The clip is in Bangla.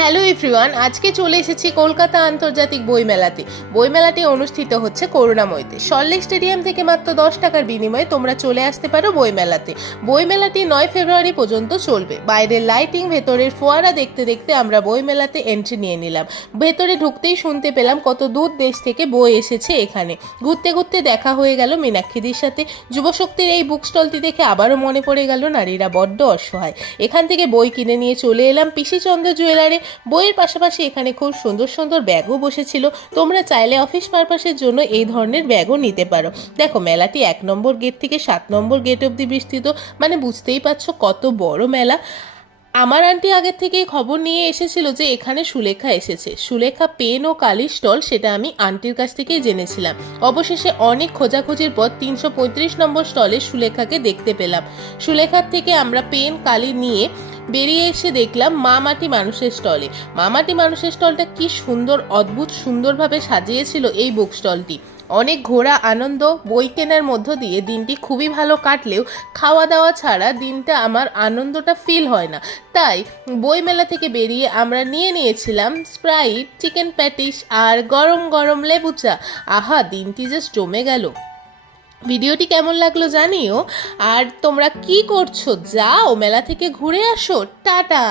হ্যালো এভরিওয়ান, আজকে চলে এসেছি কলকাতা আন্তর্জাতিক বইমেলাতে। বইমেলাটি অনুষ্ঠিত হচ্ছে করুণাময়ীতে। সল্টলেক স্টেডিয়াম থেকে মাত্র 10 টাকার বিনিময়ে তোমরা চলে আসতে পারো বইমেলাতে। বইমেলাটি 9 ফেব্রুয়ারি পর্যন্ত চলবে। বাইরের লাইটিং, ভেতরের ফোয়ারা দেখতে দেখতে আমরা বইমেলাতে এন্ট্রি নিয়ে নিলাম। ভেতরে ঢুকতেই শুনতে পেলাম কত দূর দেশ থেকে বই এসেছে এখানে। ঘুরতে ঘুরতে দেখা হয়ে গেল মীনাক্ষীদির সাথে। যুবশক্তির এই বুক স্টলটি দেখে আবারও মনে পড়ে গেল নারীরা বড্ড অসহায়। এখান থেকে বই কিনে নিয়ে চলে এলাম পিসিচন্দ্র জুয়েলারে। বইয়ের পাশাপাশি এখানে খুব সুন্দর সুন্দর ব্যাগও বসেছিল। তোমরা চাইলে অফিস পারপাসের জন্য এই ধরনের ব্যাগও নিতে পারো। দেখো, মেলাটি 1 নম্বর গেট থেকে 7 নম্বর গেট অবধি বিস্তৃত, মানে বুঝতেই পারছো কত বড় মেলা। আমার আন্টি আগের থেকেই খবর নিয়ে এসেছিল যে এখানে সুলেখা এসেছে। সুলেখা পেন ও কালির স্টল, সেটা আমি আন্টির কাছ থেকেই জেনেছিলাম। অবশেষে অনেক খোঁজাখুঁজির পর 335 নম্বর স্টলে সুলেখাকে দেখতে পেলাম। সুলেখার থেকে আমরা পেন কালি নিয়ে বেরিয়ে এসে দেখলাম মা মাটি মানুষের স্টলে। মা মাটি মানুষের স্টলটা কি সুন্দর, অদ্ভুত সুন্দরভাবে সাজিয়েছিল এই বুক স্টলটি। অনেক ঘোরা, আনন্দ, বই কেনার মধ্য দিয়ে দিনটি খুবই ভালো কাটলেও খাওয়া দাওয়া ছাড়া দিনটা আমার আনন্দটা ফিল হয় না। তাই বইমেলা থেকে বেরিয়ে আমরা নিয়েছিলাম স্প্রাইট, চিকেন প্যাটিস আর গরম গরম লেবু চা। আহা, দিনটি জাস্ট জমে গেল। ভিডিওটি কেমন লাগলো জানিও। আর তোমরা কি করছো? যাও মেলা থেকে ঘুরে আসো। টাটা।